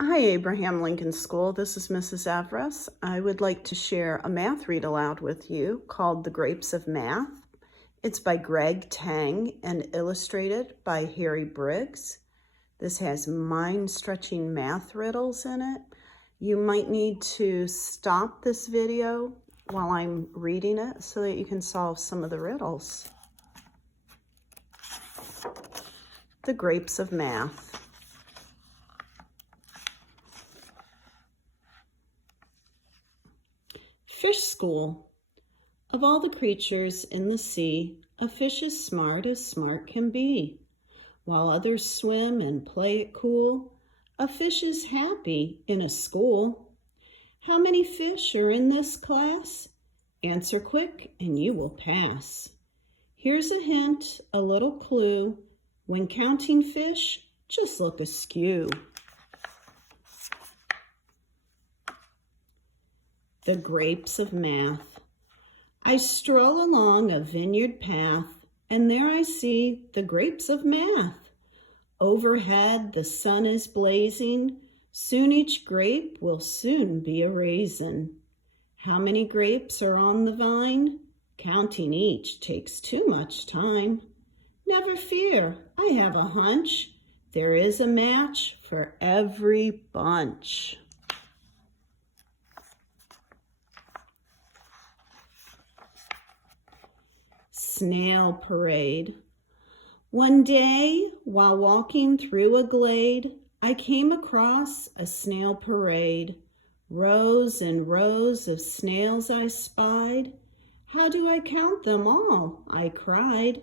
Hi, Abraham Lincoln School. This is Mrs. Everest. I would like to share a math read aloud with you called The Grapes of Math. It's by Greg Tang and illustrated by Harry Briggs. This has mind-stretching math riddles in it. You might need to stop this video while I'm reading it so that you can solve some of the riddles. The Grapes of Math. Fish school. Of all the creatures in the sea, a fish is smart as smart can be. While others swim and play it cool, a fish is happy in a school. How many fish are in this class? Answer quick and you will pass. Here's a hint, a little clue. When counting fish, just look askew. The Grapes of Math. I stroll along a vineyard path, and there I see the grapes of math. Overhead the sun is blazing, soon each grape will soon be a raisin. How many grapes are on the vine? Counting each takes too much time. Never fear, I have a hunch. There is a match for every bunch. Snail parade. One day, while walking through a glade, I came across a snail parade. Rows and rows of snails I spied. How do I count them all? I cried.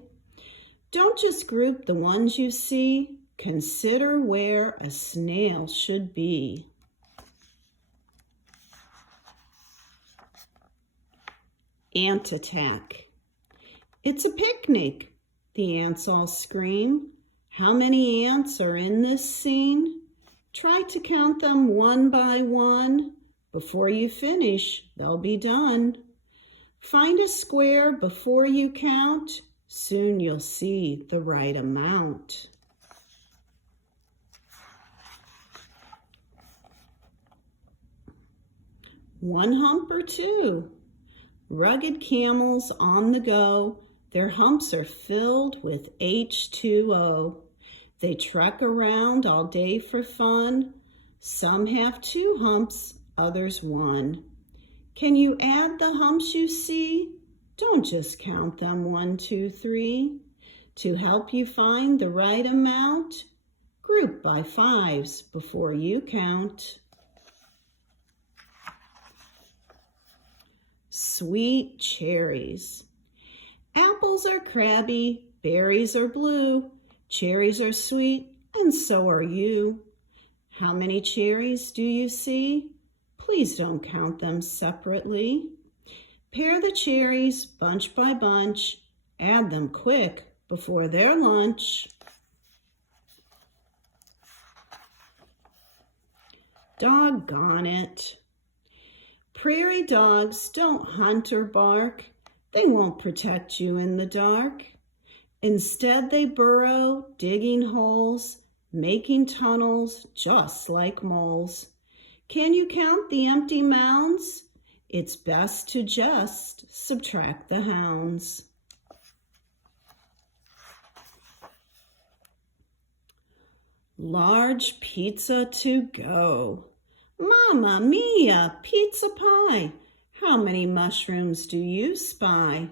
Don't just group the ones you see. Consider where a snail should be. Ant attack. It's a picnic, the ants all scream. How many ants are in this scene? Try to count them one by one. Before you finish, they'll be done. Find a square before you count. Soon you'll see the right amount. One hump or two. Rugged camels on the go. Their humps are filled with H2O. They trek around all day for fun. Some have 2 humps, others 1. Can you add the humps you see? Don't just count them 1, 2, 3. To help you find the right amount, group by 5s before you count. Sweet cherries. Apples are crabby, berries are blue, cherries are sweet, and so are you. How many cherries do you see? Please don't count them separately. Pare the cherries bunch by bunch, add them quick before their lunch. Doggone it. Prairie dogs don't hunt or bark. They won't protect you in the dark. Instead, they burrow, digging holes, making tunnels just like moles. Can you count the empty mounds? It's best to just subtract the hounds. Large pizza to go. Mamma mia, pizza pie. How many mushrooms do you spy?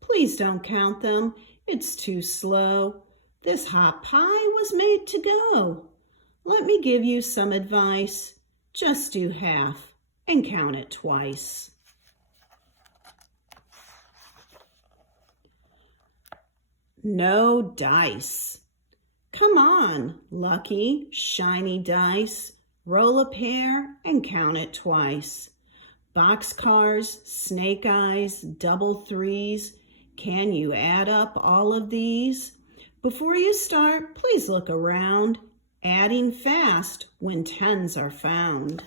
Please don't count them, it's too slow. This hot pie was made to go. Let me give you some advice. Just do half and count it twice. No dice. Come on, lucky, shiny dice. Roll a pair and count it twice. Boxcars, snake eyes, double 3s. Can you add up all of these? Before you start, please look around, adding fast when 10s are found.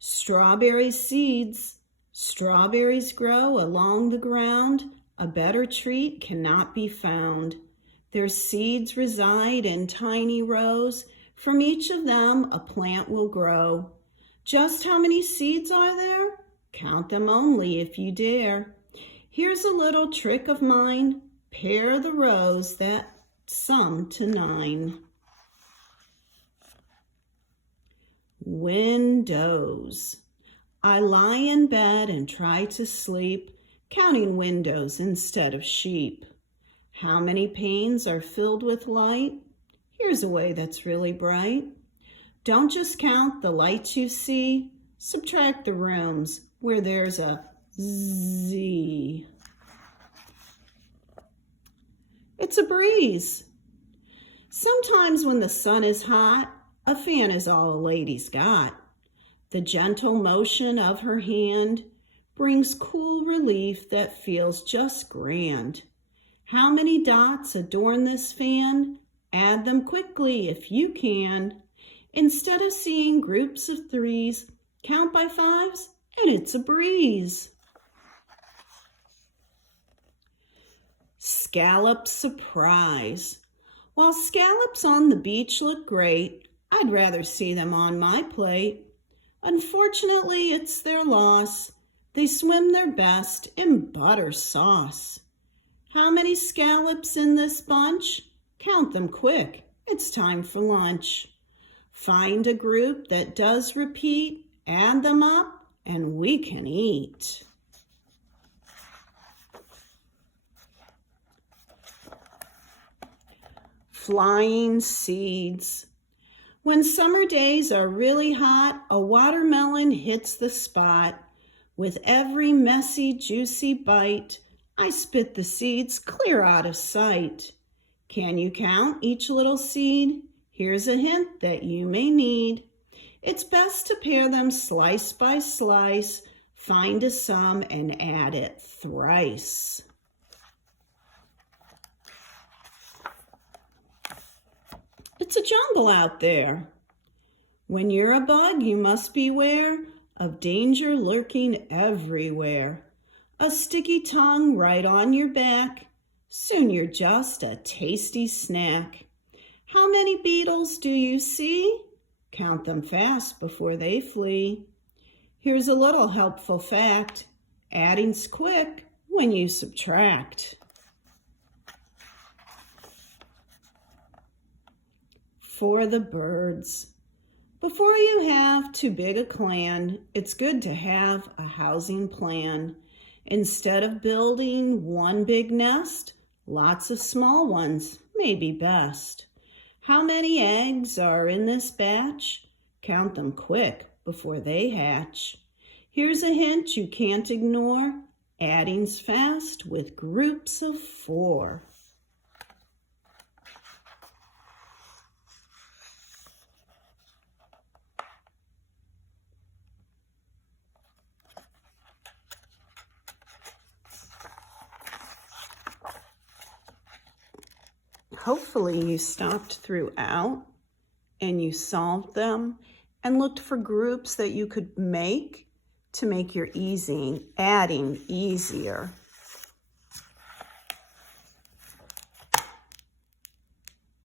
Strawberry seeds. Strawberries grow along the ground. A better treat cannot be found. Their seeds reside in tiny rows. From each of them a plant will grow. Just how many seeds are there? Count them only if you dare. Here's a little trick of mine. Pair the rows that sum to 9. Windows. I lie in bed and try to sleep, counting windows instead of sheep. How many panes are filled with light? Here's a way that's really bright. Don't just count the lights you see. Subtract the rooms where there's a Z. It's a breeze. Sometimes when the sun is hot, a fan is all a lady's got. The gentle motion of her hand brings cool relief that feels just grand. How many dots adorn this fan? Add them quickly if you can. Instead of seeing groups of 3s, count by 5s and it's a breeze. Scallop surprise. While scallops on the beach look great, I'd rather see them on my plate. Unfortunately, it's their loss. They swim their best in butter sauce. How many scallops in this bunch? Count them quick. It's time for lunch. Find a group that does repeat, add them up, and we can eat. Flying seeds. When summer days are really hot, a watermelon hits the spot. With every messy, juicy bite, I spit the seeds clear out of sight. Can you count each little seed? Here's a hint that you may need. It's best to pair them slice by slice. Find a sum and add it thrice. It's a jungle out there. When you're a bug, you must beware of danger lurking everywhere. A sticky tongue right on your back. Soon you're just a tasty snack. How many beetles do you see? Count them fast before they flee. Here's a little helpful fact. Adding's quick when you subtract. For the birds. Before you have too big a clan, it's good to have a housing plan. Instead of building one big nest, lots of small ones may be best. How many eggs are in this batch? Count them quick before they hatch. Here's a hint you can't ignore. Adding's fast with groups of 4. Hopefully you stopped throughout and you solved them and looked for groups that you could make to make your adding easier.